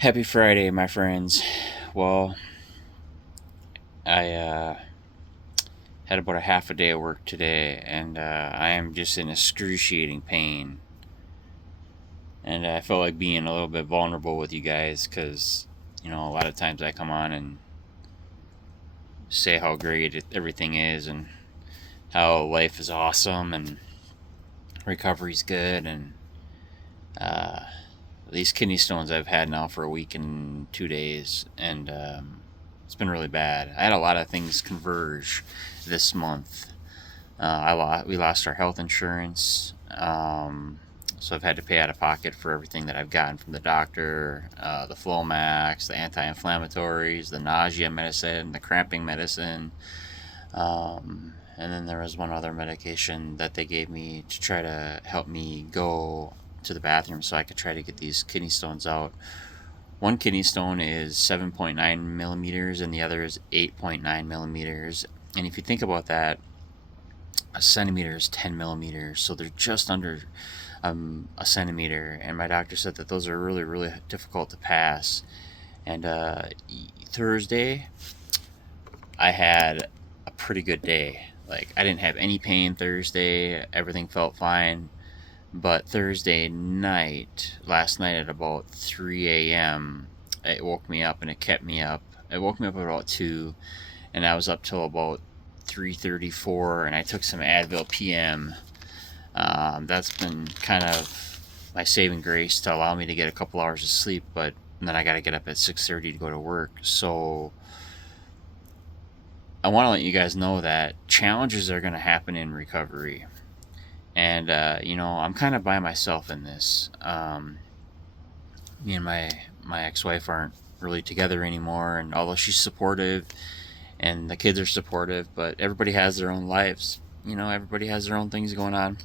Happy Friday, my friends. Well, I had about a half a day of work today, and I am just in excruciating pain. And I felt like being a little bit vulnerable with you guys because, a lot of times I come on and say how great everything is and how life is awesome and recovery's good. And uh, these kidney stones I've had now for a week and 2 days, and it's been really bad. I had a lot of things converge this month. We lost our health insurance, so I've had to pay out of pocket for everything that I've gotten from the doctor, the Flomax, the anti-inflammatories, the nausea medicine, the cramping medicine, and then there was one other medication that they gave me to try to help me go to the bathroom so I could try to get these kidney stones out. One kidney stone is 7.9 millimeters and the other is 8.9 millimeters. And if you think about that, a centimeter is 10 millimeters, so they're just under a centimeter. And my doctor said that those are really, really difficult to pass. And Thursday, I had a pretty good day. Like, I didn't have any pain Thursday, everything felt fine. But Thursday night, last night at about 3 a.m., it woke me up and it kept me up. It woke me up at about 2, and I was up till about 3:34, and I took some Advil PM. That's been kind of my saving grace to allow me to get a couple hours of sleep, but then I got to get up at 6:30 to go to work. So I want to let you guys know that challenges are going to happen in recovery. And, I'm kind of by myself in this. Me and my ex-wife aren't really together anymore, and although she's supportive and the kids are supportive, but everybody has their own lives. Everybody has their own things going on,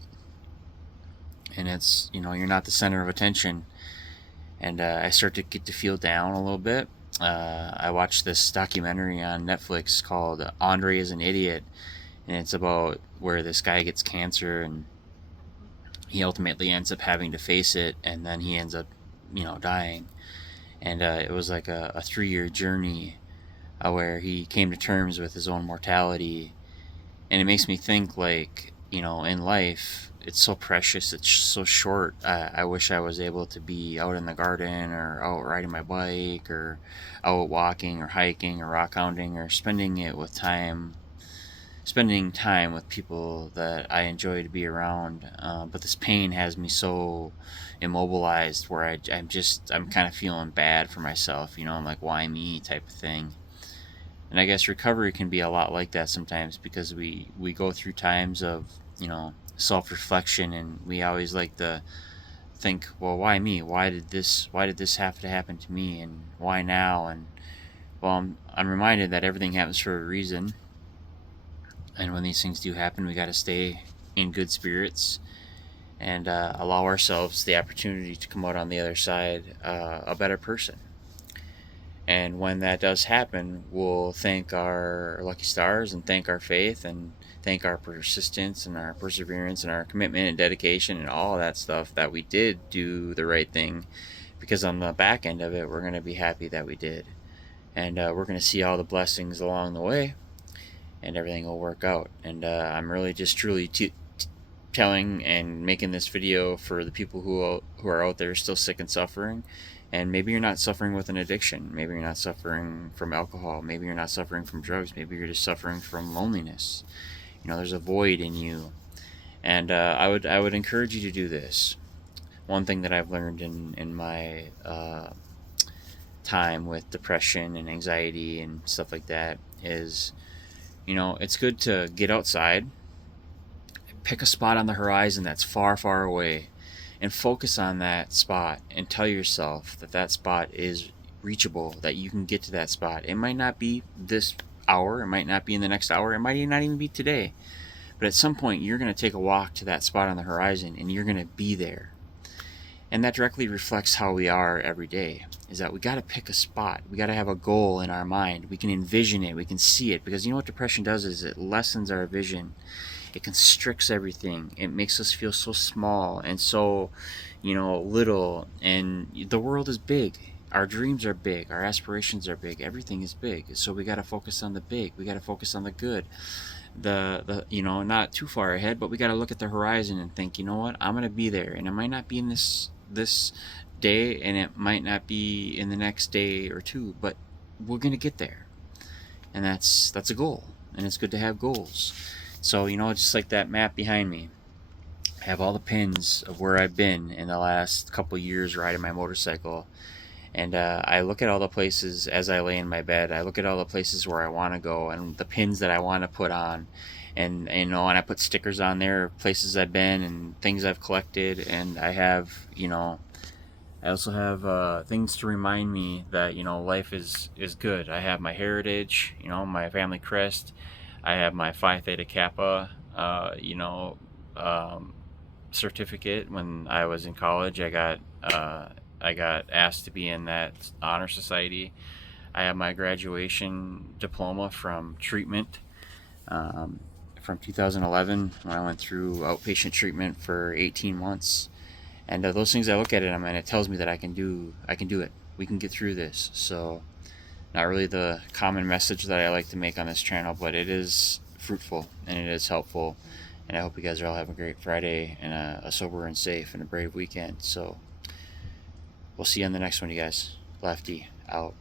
and it's you're not the center of attention. And I start to get to feel down a little bit. I watched this documentary on Netflix called Andre is an Idiot, and it's about where this guy gets cancer and he ultimately ends up having to face it, and then he ends up dying. And it was like a 3-year journey where he came to terms with his own mortality. And it makes me think, like, in life, it's so precious, it's so short. I wish I was able to be out in the garden or out riding my bike or out walking or hiking or rock hounding or spending time with people that I enjoy to be around. But this pain has me so immobilized where I'm kind of feeling bad for myself. I'm like, why me type of thing. And I guess recovery can be a lot like that sometimes because we go through times of, self-reflection, and we always like to think, well, why me? Why did this have to happen to me, and why now? And well, I'm reminded that everything happens for a reason, and when these things do happen, we got to stay in good spirits and allow ourselves the opportunity to come out on the other side a better person. And when that does happen, we'll thank our lucky stars and thank our faith and thank our persistence and our perseverance and our commitment and dedication and all of that stuff that we did do the right thing. Because on the back end of it, we're going to be happy that we did. And we're going to see all the blessings along the way, and everything will work out. And I'm really just truly telling and making this video for the people who are out there still sick and suffering. And maybe you're not suffering with an addiction. Maybe you're not suffering from alcohol. Maybe you're not suffering from drugs. Maybe you're just suffering from loneliness. There's a void in you. And I would encourage you to do this. One thing that I've learned in my time with depression and anxiety and stuff like that is, it's good to get outside, pick a spot on the horizon that's far, far away, and focus on that spot and tell yourself that that spot is reachable, that you can get to that spot. It might not be this hour, it might not be in the next hour, it might not even be today. But at some point, you're going to take a walk to that spot on the horizon and you're going to be there. And that directly reflects how we are every day, is that we got to pick a spot. We got to have a goal in our mind. We can envision it. We can see it. Because what depression does is it lessens our vision. It constricts everything. It makes us feel so small and so, little. And the world is big. our dreams are big, our aspirations are big, everything is big. So we got to focus on the big. We got to focus on the good. The not too far ahead, but we got to look at the horizon and think, you know what, I'm gonna be there, and it might not be in this day, and it might not be in the next day or two, but we're gonna get there, and that's a goal, and it's good to have goals. So just like that map behind me, I have all the pins of where I've been in the last couple years riding my motorcycle, and I look at all the places as I lay in my bed. I look at all the places where I want to go and the pins that I want to put on, and I put stickers on there, places I've been and things I've collected, and I also have things to remind me that life is good. I have my heritage, my family crest. I have my Phi Theta Kappa, um, certificate. When I was in college, I got asked to be in that honor society. I have my graduation diploma from treatment, um, from 2011, when I went through outpatient treatment for 18 months. And those things, I look at it, and it tells me that I can do it. We can get through this. So, not really the common message that I like to make on this channel, but it is fruitful and it is helpful. And I hope you guys are all having a great Friday and a sober and safe and a brave weekend. So we'll see you on the next one, you guys. Lefty out.